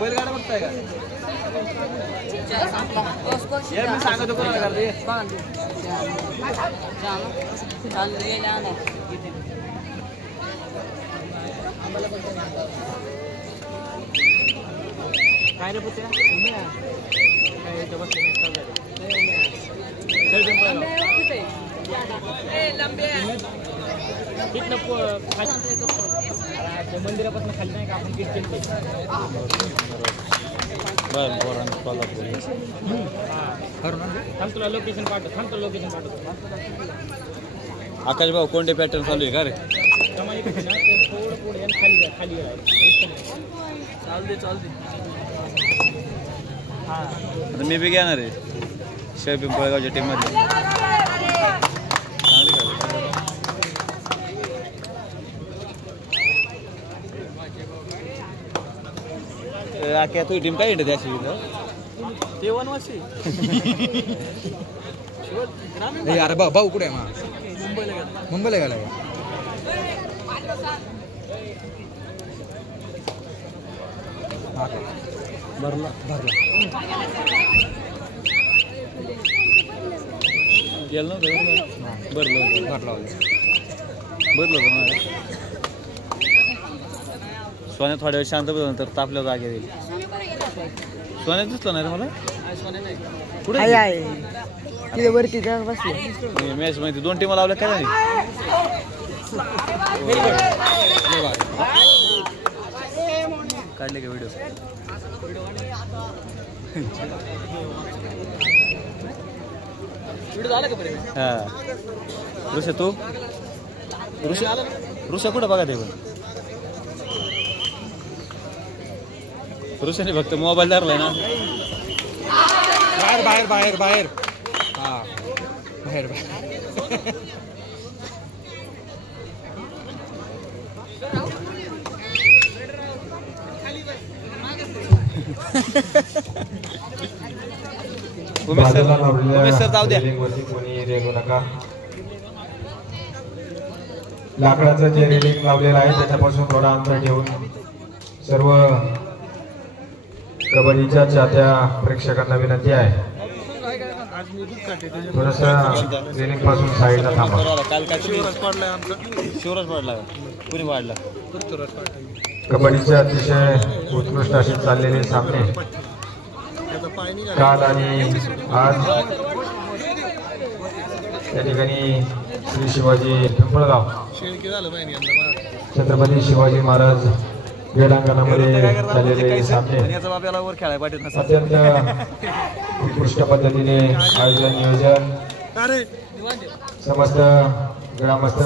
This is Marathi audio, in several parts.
बैलगाडा बघताय का? मी सांगतो कोणाला करते काय रे पुत्या मंदिरापासून खाली नाही का आपण किट केले तुला लोकेशन पाठव लोकेशन आकाश भाऊ कोणते पॅटर्न चालू आहे का रे? थोडं पुढे खाली चालते आता मी बी घेणार आहे शिवाय पिंपळगावच्या टीम मध्ये. आख्या तुझी टीम काय येते त्याची ते वनवासी अरे भाऊ कुठे आहे? मुंबईला गेला भरला गेलं भरलं सोन्या थोड्या वेळ शांत बसलं तर तापल्या जागे येईल. सोन्यात दिसलं नाही रे मला कुठे वरती बसले मॅच माहिती 2 टीम लावल्या काय नाही. काढले का व्हिडिओ? हा ऋषा तू ऋषा कुठं बघा ते पण ऋषाने फक्त मोबाईल धरलाय ना. बाहेर हा बाहेर उमेश सर जाऊ द्या. लाकडाचं जे रेलिंग लावलेलं आहे त्याच्यापासून थोडा अंतर ठेवून सर्व कबड्डीच्या चाहत्या प्रेक्षकांना विनंती आहे थोडंसं रेलिंग पासून साईडला थांबा. शिवराज पडला पुरी वाढला. कबड्डीचे अतिशय उत्कृष्ट असे चाललेले सामने काल आणि आज या ठिकाणी श्री शिवाजी पिंपळगाव छत्रपती शिवाजी महाराज क्रीडांगणामध्ये झालेले सामने अत्यंत उत्कृष्ट पद्धतीने आयोजन नियोजन समस्त ग्रामस्थ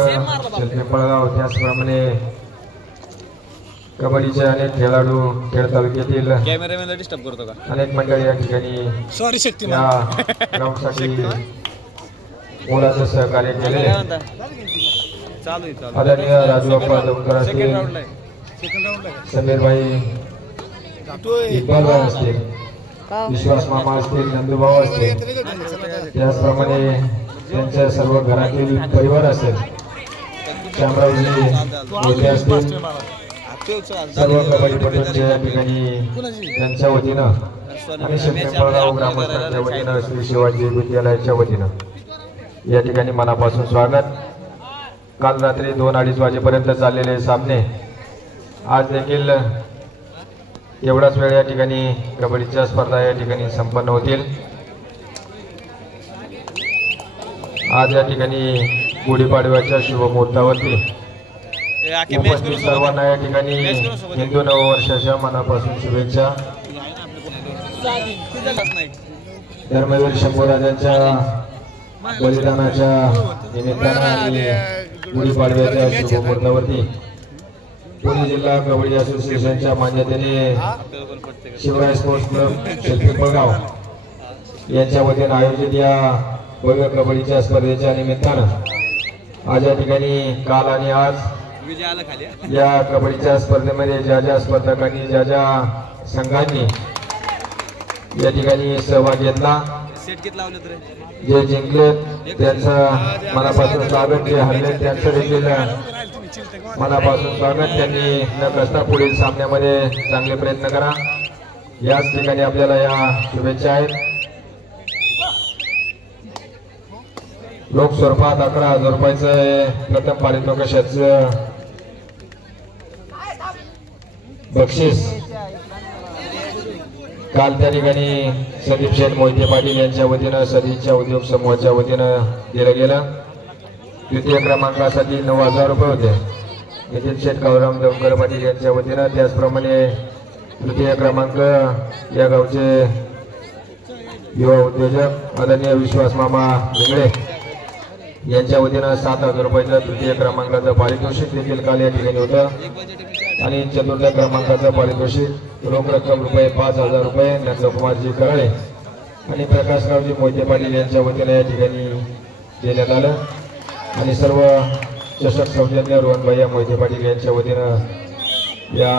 पिंपळगाव त्याचप्रमाणे कबड्डीचे अनेक खेळाडू खेळ तालुक्यातील कॅमेरामॅनला डिस्टर्ब करतो का अनेक मंडळी या ठिकाणी ग्राउंडसाठी मोलाचं सहकार्य केले. आदरणीय राजू अप्पा दौंडकर असतील समीरभाई इक्बालभाई असतील विश्वास मामा असतील नंदूभाऊ असतील त्याचप्रमाणे त्यांच्या सर्व घरातील परिवार असेल शामरावजी मोठे असतील सर्व कबड्डीपटूंच्या या ठिकाणी त्यांच्या वतीनं आणि पिंपळगाव ग्रामस्थांच्या वतीनं श्री शिवाजी विद्यालयाच्या वतीनं या ठिकाणी मनापासून स्वागत. काल रात्री 2-2:30 वाजेपर्यंत चाललेले सामने आज देखील एवढाच वेळ या ठिकाणी कबड्डीच्या स्पर्धा या ठिकाणी संपन्न होतील. आज या ठिकाणी गुढीपाडव्याच्या शुभमुहूर्तावरती उपस्थित सर्वांना या ठिकाणी हिंदू नववर्षाच्या मनापासून शुभेच्छा. धर्मवीर शंभूराजांच्या बलिदानाच्या निमित्तानं गुढीपाडव्याच्या शुभमुहूर्तावरती पुणे जिल्हा कबड्डी असोसिएशनच्या मान्यतेने शिवराय स्पोर्ट्स क्लब पिंपळगाव यांच्या वतीनं आयोजित या भव्य कबड्डीच्या स्पर्धेच्या निमित्तानं आज या ठिकाणी काल आणि आज या कबड्डीच्या स्पर्धेमध्ये ज्या स्पर्धकांनी ज्या संघांनी या ठिकाणी सहभाग घेतला जे जिंकले त्यांचं मनापासून स्वागत, जे हरले त्यांचं देखील मनापासून स्वागत. त्यांनी न कसता पुढील सामन्यामध्ये चांगले प्रयत्न करा, याच ठिकाणी आपल्याला या शुभेच्छा आहेत. लोक स्वरूपात 11,000 रुपयाचं प्रथम पारितोषिकाचं बक्षीस काल त्या ठिकाणी संदीप शेठ मोहिते पाटील यांच्या वतीनं सदिच्छा उद्योग समूहाच्या वतीनं दिलं गेलं. द्वितीय क्रमांकासाठी 9,000 रुपये होते नितीन शेठ कावराम दमकर पाटील यांच्या वतीनं. त्याचप्रमाणे तृतीय क्रमांक या गावचे युवा उद्योजक आदरणीय विश्वास मामा लिंगळे यांच्या वतीनं 7,000 रुपयाचं तृतीय क्रमांकाचं पारितोषिक देखील काल या ठिकाणी होतं. आणि चतुर्थ क्रमांकाचं पारितोषिक रोख रक्कम रुपये 5,000 रुपये नंदकुमारजी कराळे आणि प्रकाशरावजी मोहिते पाटील यांच्या वतीनं या ठिकाणी देण्यात आलं. आणि सर्व चषक सौजन्य रोहनभैया मोहिते पाटील यांच्या वतीनं या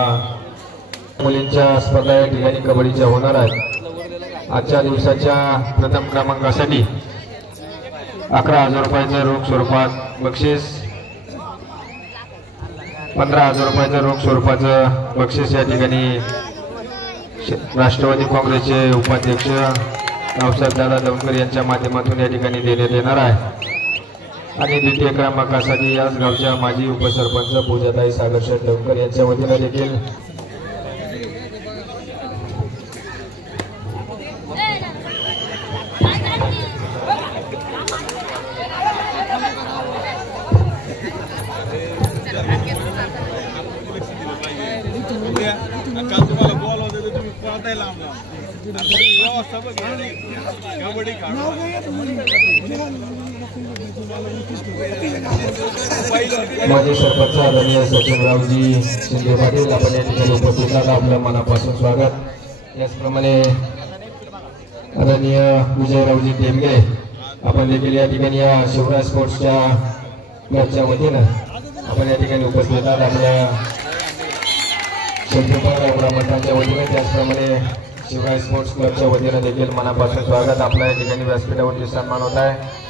मुलींच्या स्पर्धा या ठिकाणी कबड्डीच्या होणार आहेत. आजच्या दिवसाच्या प्रथम क्रमांकासाठी 11,000 रुपयाचं रोख स्वरूपात बक्षीस, 15,000 रुपयाचं रोख स्वरूपाचं बक्षीस या ठिकाणी राष्ट्रवादी काँग्रेसचे उपाध्यक्ष रावसाहेबदादा दमकर यांच्या माध्यमातून या ठिकाणी देण्यात येणार आहे. आणि द्वितीय क्रमांकासाठी याच गावच्या माजी उपसरपंच पूजाताई सागरशेठ दमकर यांच्या वतीनं देखील माजी सरपंच आदरणीय सचिनरावजी शिंदे पाटील आपण या ठिकाणी उपस्थित आहात, आपलं मनापासून स्वागत. याचप्रमाणे आदरणीय विजयरावजी टेमगे आपण देखील या ठिकाणी या शिवराज स्पोर्ट्सच्या क्लबच्या वतीनं आपण या ठिकाणी उपस्थित आहात, आपल्या शिल्पकार ब्राह्मणांच्या वतीने. त्याचप्रमाणे शिवराज स्पोर्ट्स क्लबच्या वतीनं देखील मनापासून स्वागत. आपला या ठिकाणी व्यासपीठावरती सन्मान होत आहे.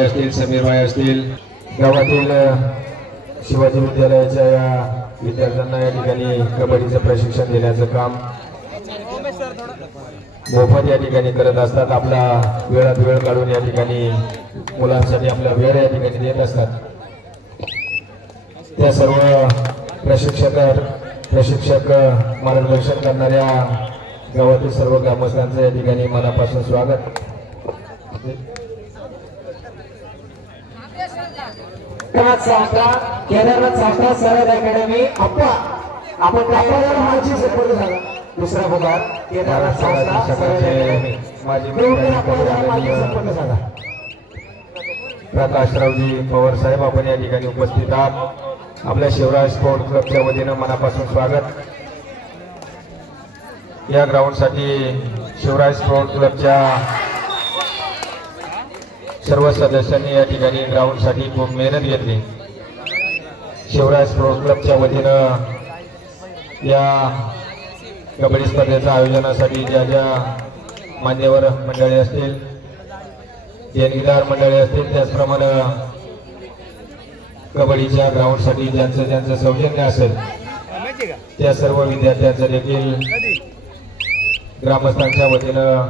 असतील समीर भाई असतील, गावातील शिवाजी विद्यालयाच्या या विद्यार्थ्यांना या ठिकाणी कबड्डीचं प्रशिक्षण देण्याचं काम मोफत या ठिकाणी करत असतात. आपला वेळात वेळ काढून या ठिकाणी मुलांसाठी आपला वेळ या ठिकाणी देत असतात. त्या सर्व प्रशिक्षक मार्गदर्शन करणाऱ्या गावातील सर्व ग्रामस्थांचं या ठिकाणी मनापासून स्वागत. केदारनाथ शास्त्रा सरळ अकॅडमी आपण माझी सपोर्ट झाला. दुसरा पुकार केदारनाथ शास्त्रा सरळ अकॅडमी झाला. प्रकाशरावजी पवार साहेब आपण या ठिकाणी उपस्थित आहात, आपल्या शिवराज स्पोर्ट्स क्लबच्या वतीनं मनापासून स्वागत. या ग्राउंडसाठी शिवराज स्पोर्ट्स क्लबच्या सर्व सदस्यांनी या ठिकाणी ग्राउंडसाठी खूप मेहनत घेतली. शिवराज स्पोर्ट्स क्लबच्या वतीनं या कबड्डी स्पर्धेच्या आयोजनासाठी ज्या ज्या मान्यवर मंडळी असतील, देणगीदार मंडळी असतील, त्याचप्रमाणे कबड्डीच्या ग्राउंडसाठी ज्यांचं सौजन्य असेल त्या सर्व विद्यार्थ्यांचं देखील ग्रामस्थांच्या वतीनं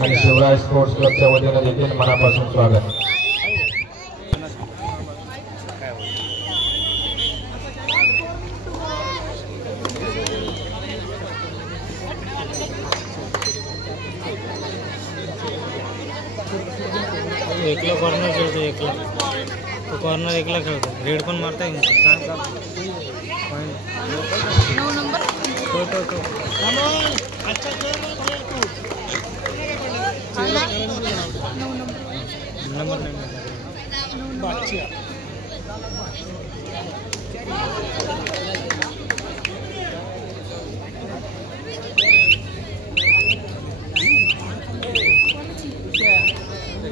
आणि शिवराज स्पोर्ट्स क्लबच्या वतीनं देखील मनापासून स्वागत. एकला कॉर्नर खेळतो, एकला तो कॉर्नर एकला खेळतो, रेड पण मारता येईल. नंबर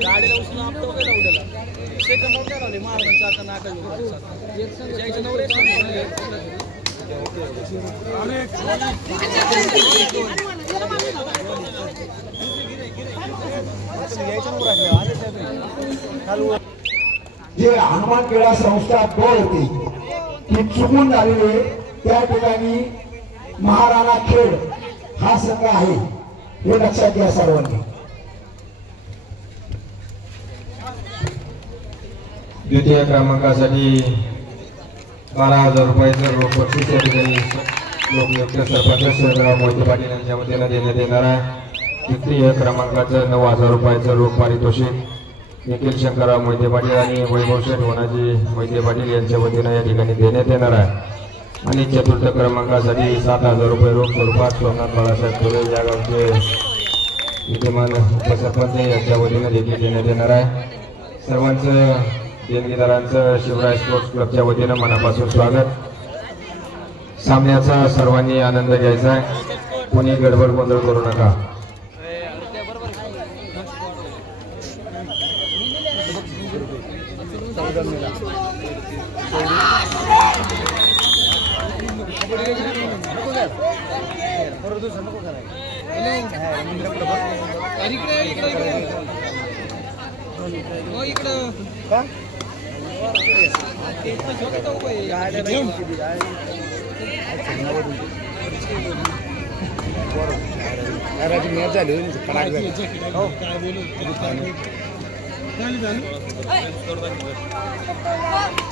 गाडीला उचलून आपलं काय लावलेला सेकंड आउट लावले मारण्याचा आता नाका जे हनुमान क्रीडा संस्था गोळ होती ती चुकून झालेली त्या ठिकाणी महाराणा खेड हा संघ आहे हे लक्षात घ्या सर्वांनी. द्वितीय क्रमांकासाठी 12,000 रुपयाचं रोख बक्षीस या ठिकाणी लोकयुक्त सरपंच शिवराव मोहिते पाटील यांच्या वतीनं देण्यात येणार आहे. तृतीय क्रमांकाचं 9,000 रुपयाचं रोख पारितोषिक निखिल शंकरराव मोहिते पाटील आणि वैभव शेठ होनाजी मोहिते पाटील यांच्या वतीनं या ठिकाणी देण्यात येणार आहे. आणि चतुर्थ क्रमांकासाठी 7,000 रुपये रोख स्वरूपात सोमनाथ बाळासाहेब थोरे या गावचे विद्यमान उपसरपंच यांच्या वतीनं देखील देण्यात येणार आहे. सर्वांचं देणगीदारांचं शिवराय स्पोर्ट्स क्लबच्या वतीनं मनापासून स्वागत. सामन्याचा सर्वांनी आनंद घ्यायचा आहे. कोणी गडबड गोंधळ करू नका.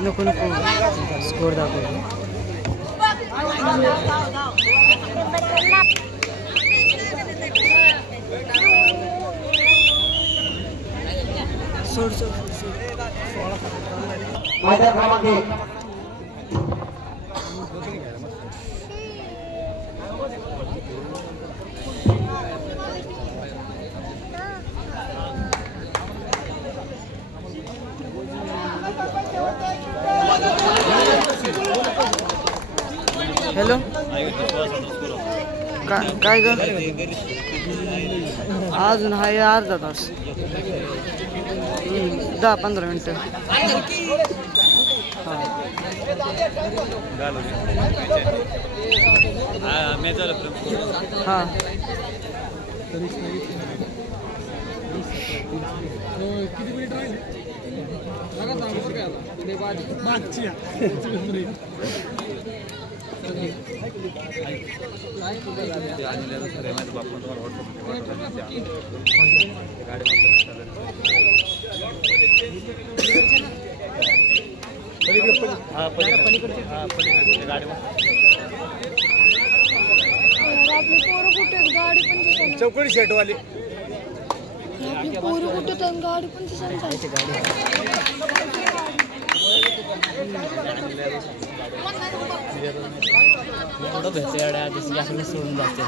नको नको स्कोर दाखव. मैदान क्रमांक 1 हॅलो काय ग अजून हाय अर्धा तास 10-15 मिनिटं. हां किती मिनिट राहिले चौकडी शेटवाली पोरं कुठे तर गाडी पण दिसायची सोडून जाते.